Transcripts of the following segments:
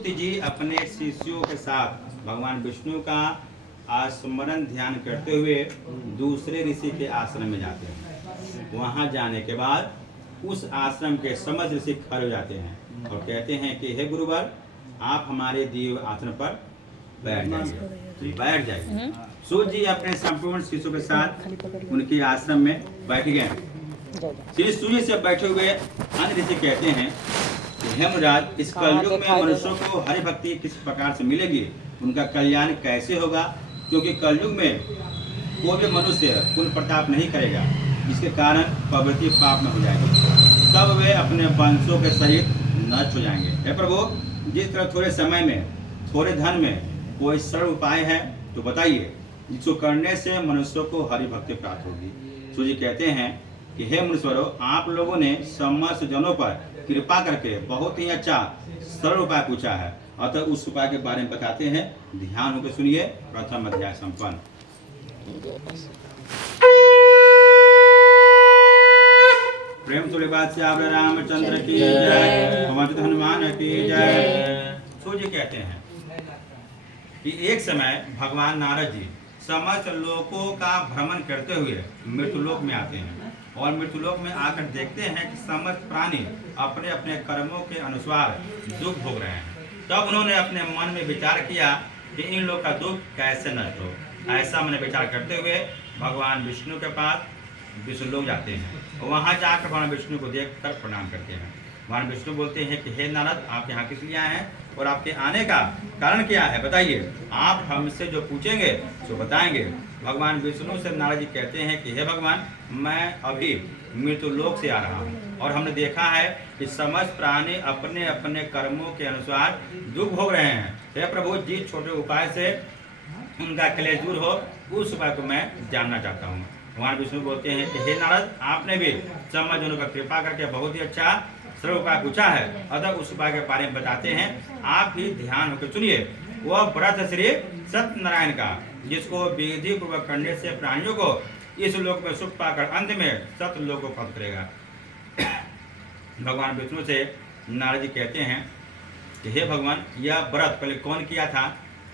सूत जी अपने शिष्यों के साथ भगवान विष्णु का स्मरण ध्यान करते हुए दूसरे ऋषि के आश्रम में जाते हैं। वहां जाने के बाद उस आश्रम के समस्त ऋषि खड़े हो जाते हैं और कहते हैं कि हे गुरुवर, आप हमारे दिए हुए आसन पर बैठ जाइए। सूत जी अपने संपूर्ण शिष्यों के साथ उनके आश्रम में बैठ गए। श्री सूर्य से बैठे हुए अन्य ऋषि कहते हैं कि हेमराज, इस कलयुग में मनुष्यों को हरि भक्ति किस प्रकार से मिलेगी, उनका कल्याण कैसे होगा, क्योंकि कलयुग में कोई भी मनुष्य पुण्य प्रताप नहीं करेगा, जिसके कारण प्रवृत्ति पाप में हो जाएगी, तब वे अपने वंशों के सहित नष्ट हो जाएंगे। हे प्रभु, जिस तरह थोड़े समय में, थोड़े धन में कोई सरल उपाय है तो बताइए, जिसको करने से मनुष्यों को हरि भक्ति प्राप्त होगी। सूर्य कहते हैं कि हे मुनीश्वरों, आप लोगों ने समस्त जनों पर कृपा करके बहुत ही अच्छा सरल उपाय पूछा है, अतः उस उपाय के बारे में बताते हैं। ध्यान होकर सुनिए। प्रथम अध्याय संपन्न। प्रेम तुल्यबाद से आप रामचंद्र की जय, हनुमान की जय। सूर्य कहते हैं कि एक समय भगवान नारद जी समस्त लोकों का भ्रमण करते हुए मृत्युलोक में आते हैं और मृत्युलोक में आकर देखते हैं कि समस्त प्राणी अपने अपने कर्मों के अनुसार दुख भोग रहे हैं। तब उन्होंने अपने मन में विचार किया कि इन लोग का दुख कैसे नष्ट हो। ऐसा मैंने विचार करते हुए भगवान विष्णु के पास विष्णु लोग जाते हैं। वहां जाकर भगवान विष्णु को देखकर प्रणाम करते हैं। भगवान विष्णु बोलते हैं कि हे नारद, आप यहाँ किस लिए आए हैं और आपके आने का कारण क्या है, बताइए। आप हमसे जो पूछेंगे सो बताएंगे। भगवान विष्णु से नारद जी कहते हैं कि हे भगवान, मैं अभी मृत्युलोक से आ रहा हूँ और हमने देखा है कि समस्त प्राणी अपने अपने कर्मों के अनुसार दुख भोग रहे हैं। हे प्रभु, जिस छोटे उपाय से उनका क्लेश दूर हो, उस उपाय को मैं जानना चाहता हूँ। भगवान विष्णु बोलते हैं कि हे नारद, आपने भी समस्त जनों पर कृपा करके बहुत ही अच्छा सरल उपाय पूछा है, अतः उस उपाय के बारे में बताते हैं। आप भी ध्यान होकर सुनिए। वह व्रत श्री सत्यनारायण का, जिसको विधि पूर्वक करने से प्राणियों को इस लोक में सुख पाकर अंत में सत्य लोक को प्राप्त करेगा। भगवान विष्णु से नारद जी कहते हैं कि हे भगवान, यह व्रत पहले कौन किया था,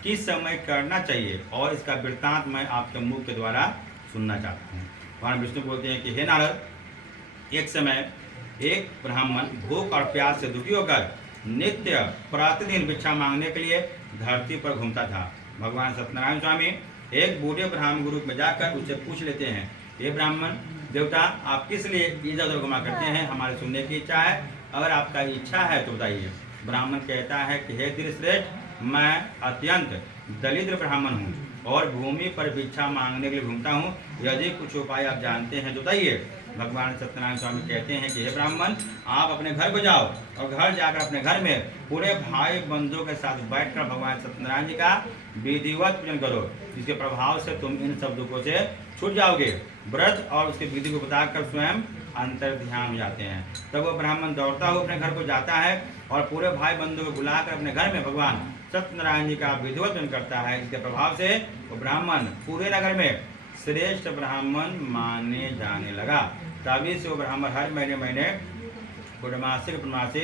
किस समय करना चाहिए, और इसका वृत्तांत मैं आपके मुख के द्वारा सुनना चाहता हूँ। भगवान विष्णु बोलते हैं कि हे नारद, एक समय एक ब्राह्मण भूख और प्यास से दुखी होकर नित्य प्रतिदिन भिक्षा मांगने के लिए धरती पर घूमता था। भगवान सत्यनारायण स्वामी एक बूढ़े ब्राह्मण के रूप में जाकर उससे पूछ लेते हैं, ये ब्राह्मण देवता, आप किस लिए इधर उधर घुमा करते हैं, हमारे सुनने की इच्छा है, अगर आपका इच्छा है तो बताइए। ब्राह्मण कहता है कि हे धीरश्रेष्ठ, मैं अत्यंत दरिद्र ब्राह्मण हूँ और भूमि पर भिक्षा मांगने के लिए घूमता हूँ, यदि कुछ उपाय आप जानते हैं तो बताइए। भगवान सत्यनारायण स्वामी कहते हैं कि हे ब्राह्मण, आप अपने घर को जाओ और घर जाकर अपने घर में पूरे भाई बंधुओं के साथ बैठकर भगवान सत्यनारायण जी का विधिवत पूजन करो, जिसके प्रभाव से तुम इन सब दुखों से छूट जाओगे। व्रत और उसके विधि को बताकर स्वयं अंतर ध्यान हो जाते हैं। तब वो ब्राह्मण दौड़ता हुआ अपने घर को जाता है और पूरे भाई बंधुओं को बुलाकर अपने घर में भगवान सत्यनारायण जी का विधिवत पूजन करता है। इसके प्रभाव से वो ब्राह्मण पूरे नगर में श्रेष्ठ ब्राह्मण माने जाने लगा। तभी से वो ब्राह्मण हर महीने महीने पूर्णमासी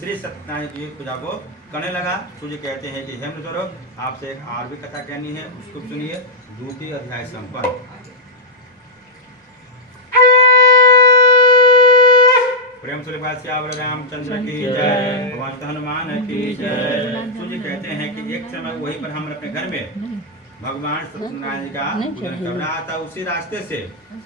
श्री सत्यनारायण की पूजा को करने लगा। सूर्य कहते हैं कि हे मुनीश्वरों, आपसे एक और भी कथा कहनी है, उसको सुनिए। द्वितीय अध्याय संपन्न। प्रेम तुल्यबाद से आप रामचंद्र की जय, भगवान हनुमान की जय। सूर्य कहते हैं कि एक समय वही ब्राह्मण अपने घर में भगवान सत्यनारायण जी का पूजन कर रहा था। उसी रास्ते से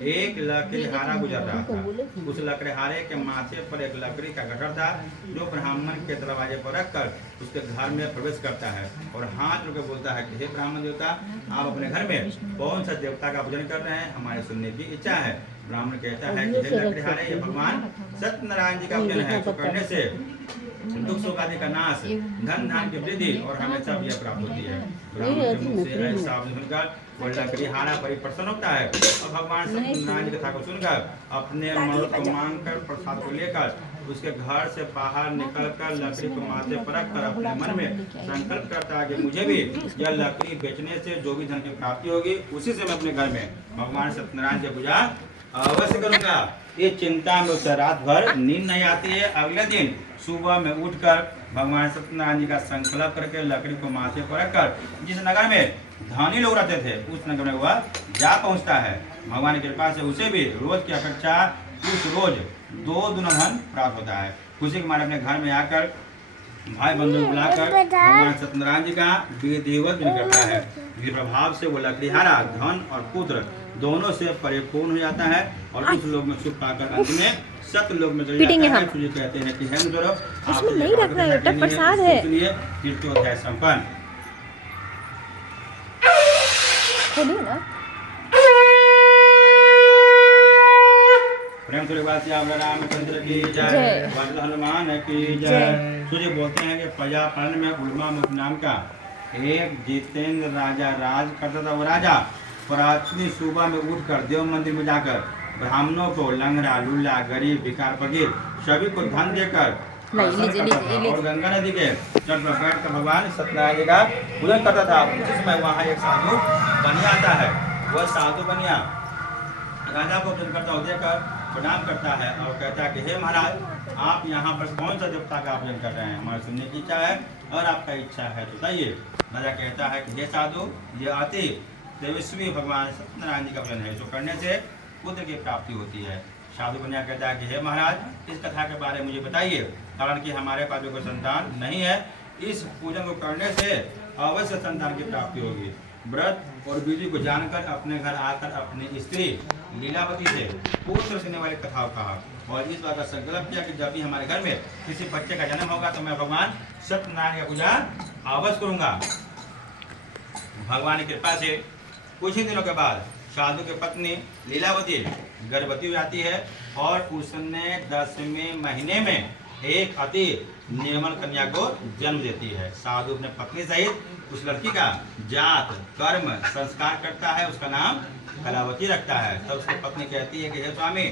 एक लकड़ीहारा गुजर रहा था। उस लकड़ीहारे के माथे पर एक लकड़ी का गट्ठर था, जो ब्राह्मण के दरवाजे पर रखकर उसके घर में प्रवेश करता है और हाथ जोड़कर बोलता है कि हे ब्राह्मण देवता, आप अपने घर में कौन सा देवता का पूजन कर रहे हैं, हमारे सुनने की इच्छा है। ब्राह्मण कहता है कि हे लकड़ीहारे, ये भगवान सत्यनारायण जी का पूजन है, जो करने से दुख सुख आदि का नाश, धन धान की वृद्धि और हमेशा यह प्राप्त होती है। ब्राह्मण के मुख से ऐसा सुनकर वो लकड़ीहारा बड़ी प्रसन्न होता है और भगवान सत्यनारायण जी की कथा को सुनकर अपने मर्द को मांगकर प्रसाद को लेकर उसके घर से बाहर निकलकर लकड़ी को माथे पर रखकर अपने मन में संकल्प करता है कि मुझे भी यह लकड़ी बेचने से जो भी धन की प्राप्ति होगी, उसी से मैं अपने घर में भगवान सत्यनारायण की पूजा अवश्य करूंगा। ये चिंता में उसे रात भर नींद नहीं आती है। अगले दिन सुबह में उठकर भगवान सत्यनारायण जी का संकल्प करके लकड़ी को माथे पर रखकर जिस नगर में धनी लोग रहते थे उस नगर में वह जा पहुंचता है। भगवान की कृपा से उसे भी रोज की अपेक्षा उस रोज 2 गुना धन प्राप्त होता है। खुशी के मारे अपने घर में आकर भाई बंधु बुलाकर भगवान सत्यनारायण जी का विधिवत पूजन करता है। इस प्रभाव से वो लकड़ीहारा धन और पुत्र दोनों से परिपूर्ण हो जाता है और उस लोग में सुख पाकर अंत में सत्य लोग में चले जाता है। तो ये कहते हैं कि हे मित्रों, उसमें नहीं रखना है बेटा, प्रसाद है। इसलिए तीर्थोध्याय संपन्न। खोलिए ना। प्रेम से रामचंद्र की जय, वज्र हनुमान की जय। तो ये बोलते हैं कि प्रजापर्ण में उर्मा मुख नाम का एक जितेंद्र राजा राज करता था। वो राजा प्राचीन सुबह में उठकर देव मंदिर में जाकर ब्राह्मणों को लंगड़ा लुल्ला गरीब भिखार फकीर सभी को धन देकर और गंगा नदी के तट पर बैठकर भगवान सत्यनारायण जी का पूजन करता था। उसी समय वहाँ एक साधु बनिया आता है। वह साधु बनिया राजा को पूजन करता हुआ देखकर प्रणाम करता है और कहता है कि हे महाराज, आप यहाँ पर कौन सा देवता का पूजन कर रहे हैं? हमारे सुनने की इच्छा है और आपका इच्छा है तो बताइए। राजा कहता है कि हे साधु, ये अति तेजस्वी भगवान सत्यनारायण जी का पूजन है जो करने से पुत्र की प्राप्ति होती है। साधु बनिया कहता है कि हे महाराज, इस कथा के बारे में मुझे बताइए, कारण कि हमारे पास कोई संतान नहीं है। इस पूजन को करने से अवश्य संतान की प्राप्ति होगी। व्रत और विधि को जानकर अपने घर आकर अपनी स्त्री लीलावती से पुत्र देने वाली कथाओं कहा और इस बात का संकल्प किया कि जब भी हमारे घर में किसी बच्चे का जन्म होगा तो मैं भगवान सत्यनारायण की पूजा अवश्य करूंगा। भगवान की कृपा से कुछ ही दिनों के बाद साधु की पत्नी लीलावती गर्भवती हो जाती है और उसने 10वें महीने में एक अति निर्मल कन्या को जन्म देती है। साधु अपने पत्नी सहित उस लड़की का जात कर्म संस्कार करता है, उसका नाम कलावती रखता है। तब उसकी पत्नी कहती है कि हे स्वामी,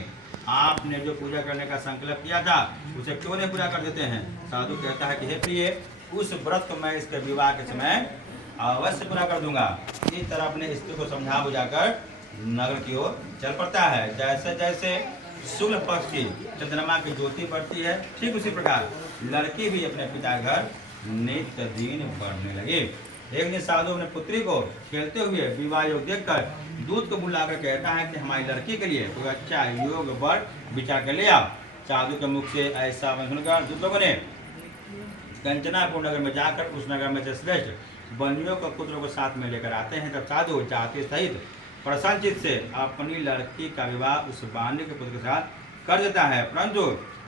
आपने जो पूजा करने का संकल्प किया था उसे क्यों नहीं पूरा कर देते हैं? साधु कहता है कि हे प्रिय, उस व्रत को मैं इसके विवाह के समय अवश्य पूरा कर दूंगा। इस तरह अपने स्त्री को समझा बुझाकर नगर की ओर चल पड़ता है। जैसे जैसे शुक्ल पक्ष की चंद्रमा की ज्योति बढ़ती है, ठीक उसी प्रकार लड़की भी अपने पिता घर नित्य दिन बढ़ने लगी। एक दिन साधु अपने पुत्री को खेलते हुए विवाह योग देखकर दूध को बुलाकर कहता है कि हमारी लड़की के लिए कोई अच्छा योग वर विचार कर ले आओ। साधु के मुख से ऐसा सुनकर दूत लोगों ने कंचनापुर नगर में जाकर उस नगर में से श्रेष्ठ बनियों को पुत्रों को साथ में लेकर आते हैं। तब साधु जाति सहित प्रसन्नचित से अपनी लड़की का विवाह उस बांध के पुत्र के साथ कर देता है, परंतु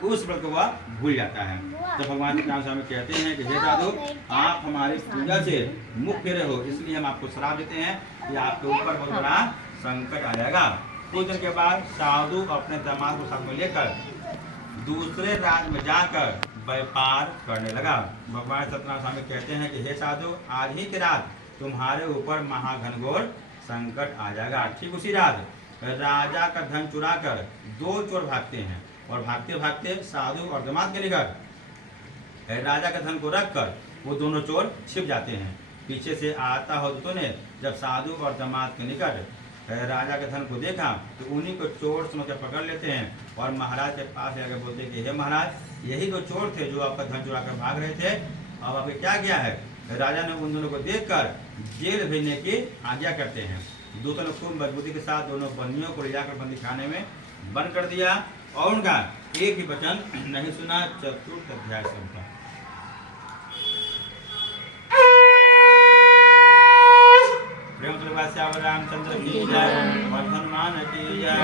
उस व्रत को वह भूल जाता है। तो भगवान श्री राम स्वामी कहते हैं कि हे साधु, आप हमारी पूजा से मुख फेरे हो, इसलिए हम आपको श्राप देते हैं कि आपके ऊपर बहुत बड़ा संकट आ जाएगा। कुछ दिन के बाद साधु अपने दामाद को साथ में लेकर दूसरे राज्य में जाकर व्यापार करने लगा। भगवान सत्यनारायण स्वामी कहते हैं कि हे साधु, आज ही की रात तुम्हारे ऊपर महाघनघोर संकट आ जाएगा। ठीक उसी रात राजा का धन चुराकर 2 चोर भागते हैं और भागते भागते साधु और दामाद के निकट राजा का धन को रखकर वो दोनों चोर छिप जाते हैं। पीछे से आता हो दूतों ने जब साधु और दामाद के निकट राजा के धन को देखा तो उन्हीं को चोर समझकर पकड़ लेते हैं और महाराज के पास आकर बोलते हैं कि हे महाराज, यही तो चोर थे जो आपका धन चुरा कर भाग रहे थे, अब आपने क्या किया है? राजा ने उन दोनों को देखकर जेल भेजने की आज्ञा करते हैं। दूतों ने खूब मजबूती के साथ दोनों बंदियों को ले जाकर बंदी खाने में बंद कर दिया और उनका एक ही वचन नहीं सुना। चतुर्थ अध्याय संपन्न। रामचंद्र की जय, हनुमान की जय।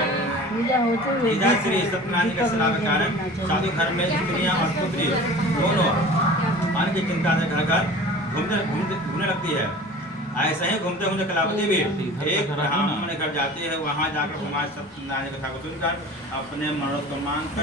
श्री सत्यनारायण के सलाह के कारण साधु घर में स्त्रियां और पुत्री दोनों अन्न की चिंता से घर घर घूमने लगती है। ऐसे ही घूमते घूमते कलावती भी एक ब्राह्मण घर जाती है। वहां जाकर भगवान सत्यनारायण कथा को सुनकर अपने मनोरथ को मांग कर